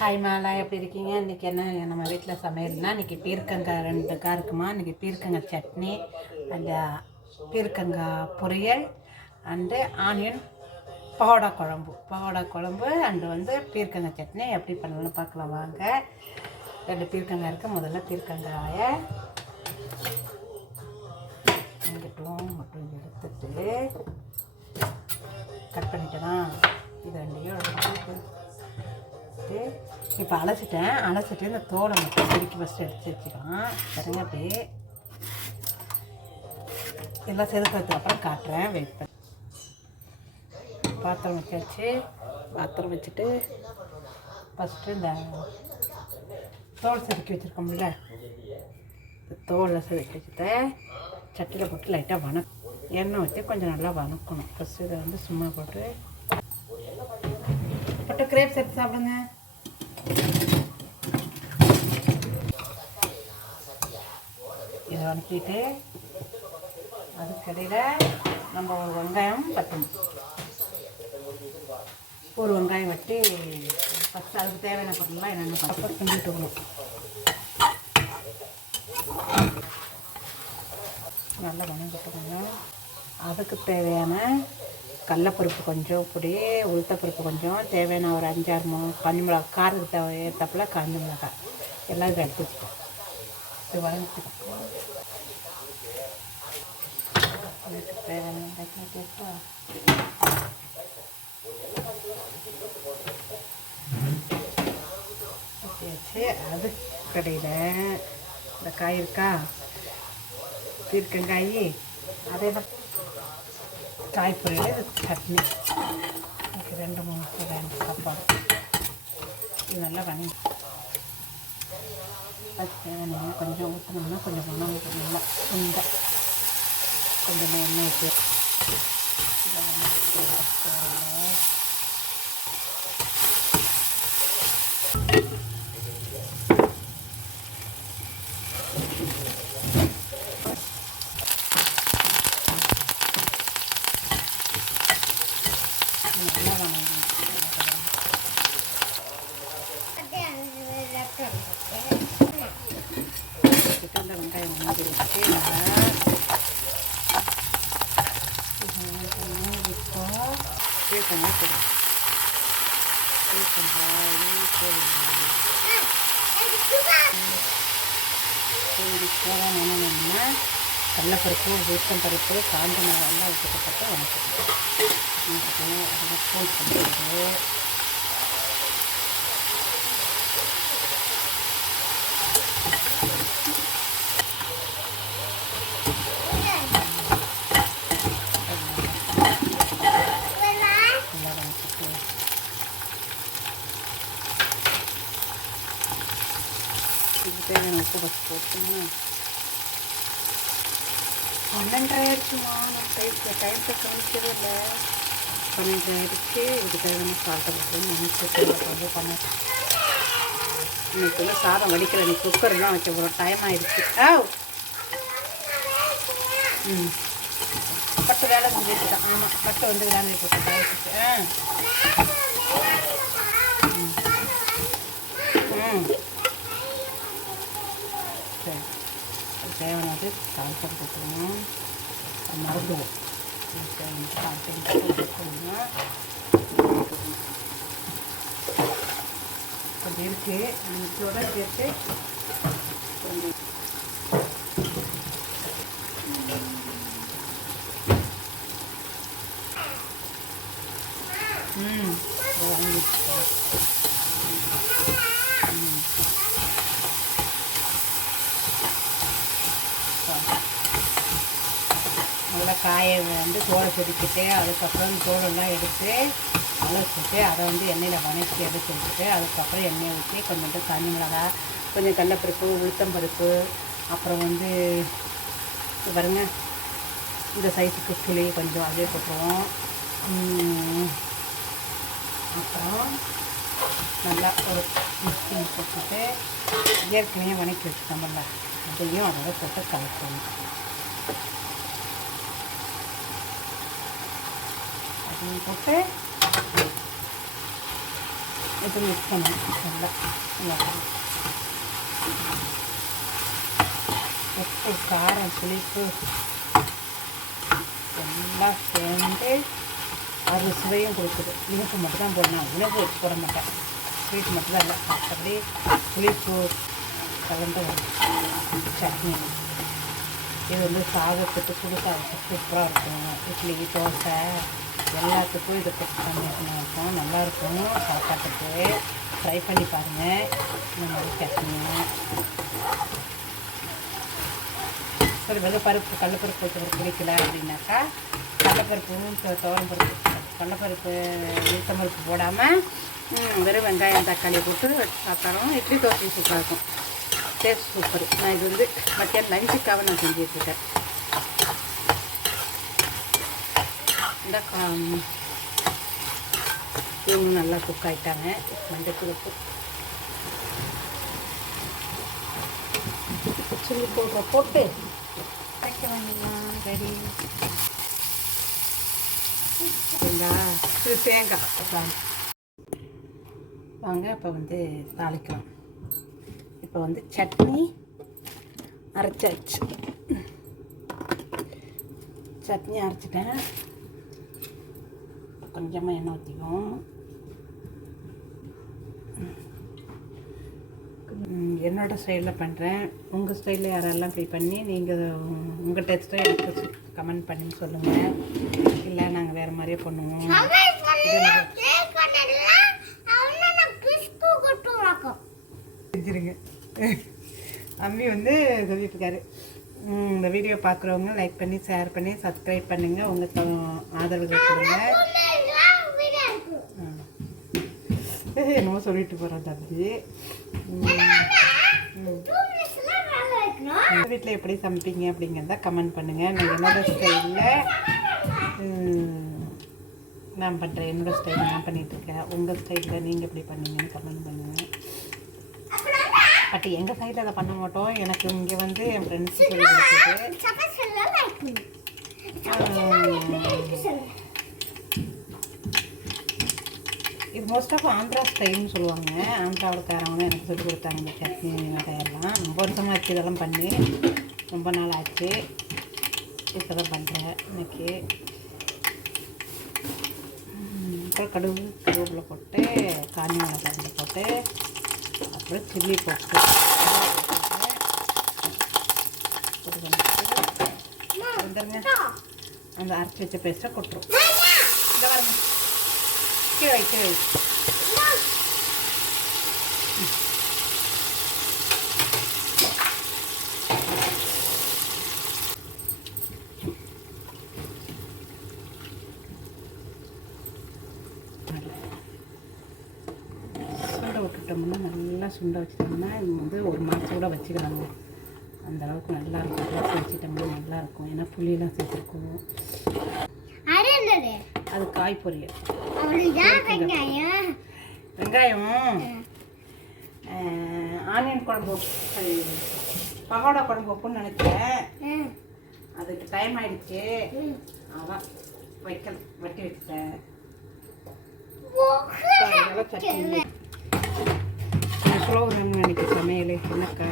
Hi Mala, எப்படி இருக்கீங்க? இன்றைக்கி என்ன நம்ம வீட்டில் சமையல்னால், இன்றைக்கி பீர்க்கங்காய் 2 காய் இருக்குமா. இன்றைக்கி பீர்க்கங்காய் சட்னி, அந்த பீர்க்கங்காய் பொரியல், அண்டு ஆனியன் பகோடா குழம்பு அண்டு பீர்க்கங்காய் சட்னி எப்படி பண்ணலாம்னு பார்க்கலாம் வாங்க. 2 பீர்க்கங்காய் இருக்குது. முதல்ல பீர்க்கங்காயை மட்டும் எடுத்துட்டு கட் பண்ணிட்டேனா, இது 2ஐயும் எடுத்துட்டு இப்போ அலசிட்டு இந்த தோலை மட்டும் திருக்கி ஃபஸ்ட்டு எடுத்து வச்சுக்கலாம். சரிங்க, அப்படியே எல்லாம் செதுக்கிறதுக்கு அப்புறம் காட்டுறேன். வெயிட் பண்ணி பாத்திரம் வச்சுட்டு ஃபஸ்ட்டு இந்த தோல் செதுக்கி வச்சுருக்கோம்ல, இந்த தோலை செதுக்கி வச்சுட்டு சட்டியில் போட்டு லைட்டாக எண்ணெய் ஊற்றி கொஞ்சம் நல்லா வணக்கணும். ஃபஸ்ட்டு இதை சும்மா போட்டு கிரேப்ஸ் எடுத்து சாப்பிடுங்க. இதை வணக்கிட்டு அதுக்கடையில் நம்ம ஒரு வெங்காயம் வெட்டி ஃபஸ்ட்டு அதுக்கு தேவையான பொருள்லாம் என்னென்ன பருப்பு கிண்டிட்டு விடணும். நல்லா வணங்கிட்டுருங்க. அதுக்கு தேவையான கடலப்பருப்பு கொஞ்சம், பொடி உளுத்தப்பருப்பு கொஞ்சம், தேவையான ஒரு 5-6 காஞ்ச மிளகா, காரத்துக்கு ஏற்றப்பில் காஞ்ச மிளகாய் எல்லாம் இதை எடுத்து வச்சுக்கோம். இது வதங்கிட்டு தேவையான வச்சு அது கடையில் இந்த காய் இருக்கா, பீர்க்கங்காய், அதே தான் காய் பொரியல், இது சட்னி, எனக்கு 2-3 சாப்பாடு. இது நல்லா வணங்கி அது கொஞ்சம் ஊற்றணும்னா கொஞ்சம் வணங்க நல்லா கொஞ்சம் எண்ணெய் ஊற்றி வெங்காயம் வச்சு என்னென்னா கடலப்பருப்பு, உளுத்தம்பருப்பு, காஞ்ச மிளகாய் வச்சுக்கப்பட்டு வணக்கிட்டு அதில் ஃபோன் பண்ணிட்டு தேவையான உப்பு பஸ் போட்டோம்னா 12 ஆயிடுச்சுமா. நம்ம டைத்தை கவனிக்கவே இல்லை. 12 ஆயிடுச்சு. இதுக்கு தேவையான சால்ட்டை போட்டு நினச்சிட்டு பண்ணேன். இன்னைக்கு சாதம் வடிக்கலை, நீ குக்கர் தான் வைக்க போகிறோம். டைம் ஆயிடுச்சு. பட்டு வேலை செஞ்சுட்டு தான். ஆமாம், பட்டு விளையாண்டுட்டு இருக்கேன். சரி, தேவையானது சால்ட்டை போட்டுக்கணும். மறந்துடும். சால்ட்டை போட்டுக்கோங்க. கொஞ்சம் இருக்குது, இதோட சேர்த்து கொஞ்சம் நல்லா காயை தோலை செதுக்கிட்டு அதுக்கப்புறம் தோலெல்லாம் எடுத்து அலசிட்டு அதை எண்ணெயில் வதக்கி எடுத்து வச்சுட்டு அதுக்கப்புறம் எண்ணெய் ஊற்றி கொஞ்சம் காஞ்ச மிளகாய், கொஞ்சம் கடலப்பருப்பு, உளுத்தம்பருப்பு, அப்புறம் பாருங்க இந்த சைஸுக்கு புளி கொஞ்சம் அதே போட்டுருவோம். அப்புறம் நல்லா ஒரு மிக்ஸி போட்டுட்டு ஏற்கனவே வதக்கி வச்சுட்டோம்ல அதையும் அதோட போட்டு கலக்கணும். அதையும் போட்டு இப்போ மிக்ஸ் பண்ணணும் நல்லா. உப்பு, காரம், புளிப்பு எல்லாம் சேர்ந்து அது சுவையும் கொடுக்குது. இனிப்பு மட்டும் தான் போடணும், உணவு வச்சு போட மாட்டேன். ஸ்வீட் மட்டும் தான் இல்லை, மற்றபடி புளிப்பு கலந்து சட்னி. இது வந்து சாதத்துக்கு சுடு சாதத்துக்கு சூப்பராக இருக்கும். இட்லி, தோசை எல்லாத்துக்கும் இது காம்பினேஷனாக இருக்கும், நல்லாயிருக்கும் சாப்பாட்டுக்கு. ட்ரை பண்ணி பாருங்கள் இந்த மாதிரி சட்னி. சரி, வெள்ளைப்பருப்பு கடலப்பருப்பு வச்சுருக்கு பிடிக்கல அப்படின்னாக்கா கடலப்பருப்பும் துவரம்பருப்பு, கடலப்பருப்பு உளுத்தம்பருப்பு போடாமல் வெறும் வெங்காயம் தக்காளி போட்டு வச்சு சாப்பிட்டாலும் இட்லி தோசை சூப்பராக இருக்கும். Taste super. நான் இது வந்து மத்தியானம் லஞ்சுக்காக நான் செஞ்சுட்ருக்கேன். இந்த இவங்க நல்லா குக் ஆகிட்டாங்க. மஞ்சள் உப்பு, சில்லி பவுடரை போட்டு வைக்க வேண்டியதான். ரெடி. சரிங்களா? இது தேங்காய் வாங்க. இப்போ வந்து தாளிக்கலாம். இப்போ வந்து சட்னி அரைச்சாச்சு. சட்னி அரைச்சிட்டேன். கொஞ்சமாக எண்ணெய் ஊற்றிக்கும். என்னோடய ஸ்டைலில் பண்ணுறேன். உங்கள் ஸ்டைலில் யாரெல்லாம் ட்ரை பண்ணி நீங்கள் உங்கள் டேஸ்ட்டை எனக்கு கமெண்ட் பண்ணி சொல்லுங்கள். இல்லை நாங்கள் வேறு மாதிரியே பண்ணுவோம். செஞ்சுருங்க. அம்மி வந்து சொல்லிட்டுருக்காரு. இந்த வீடியோ பார்க்குறவங்க லைக் பண்ணி ஷேர் பண்ணி சப்ஸ்கிரைப் பண்ணுங்கள். உங்கள் ஆதரவுகள் கொடுங்க. என்னமோ சொல்லிட்டு போகிறேன் தம்பி. வீட்டில் எப்படி சமைப்பீங்க அப்படிங்கிறத கமெண்ட் பண்ணுங்கள். நான் என்னோடய ஸ்டைலில் நான் பண்ணுறேன். என்னோடய ஸ்டைலில் நான் பண்ணிகிட்ருக்கேன். உங்கள் ஸ்டைலில் நீங்கள் எப்படி பண்ணீங்கன்னு கமெண்ட் பண்ணுங்கள். பட் எங்கள் சைடில் அதை பண்ண மாட்டோம். எனக்கு இங்கே வந்து என் ஃப்ரெண்ட்ஸ் சொல்லி கொடுத்தது. இது மோஸ்ட் ஆஃப் ஆந்திரா ஸ்டைல்னு சொல்லுவாங்க. ஆந்திராவுக்காரவங்க எனக்கு சொல்லி கொடுத்தாங்க இந்த சட்னி வகையெல்லாம். ரொம்ப வருஷமாக ஆச்சு இதெல்லாம் பண்ணி, ரொம்ப நாள் ஆச்சு. இப்போ தான் பண்ணுறேன் இன்னைக்கு. அப்புறம் கருவேப்பிலை போட்டு, காஞ்சி மிளகாய் போட்டு, அப்புறம் சில்லி போட்டு வந்துருங்க. அந்த அரைச்சி வச்ச பேஸ்ட்டை கொட்டுரும். இந்த வரங்க கீழே கீழே சுண்டை விட்டுட்டோம்னா, நல்லா சுண்டை வச்சுட்டோம்னா இது வந்து ஒரு மாதம் கூட வச்சுக்கலாங்க. அந்தளவுக்கு நல்லாயிருக்கும். ப்ளஸ் வச்சுட்டோம்னா நல்லாயிருக்கும். ஏன்னா புளியெல்லாம் சேர்த்துருக்கோம். அது காய் பொரியல். வெங்காயம் ஆனியன் குழம்பு, பகோடா குழம்பு வைப்போன்னு நினச்சேன். அதுக்கு டைம் ஆயிடுச்சு. அதான் வட்டி வச்சுட்டேன். சட்னி ப்ரோக்ராம் நினைக்க சமையல் என்னக்கா.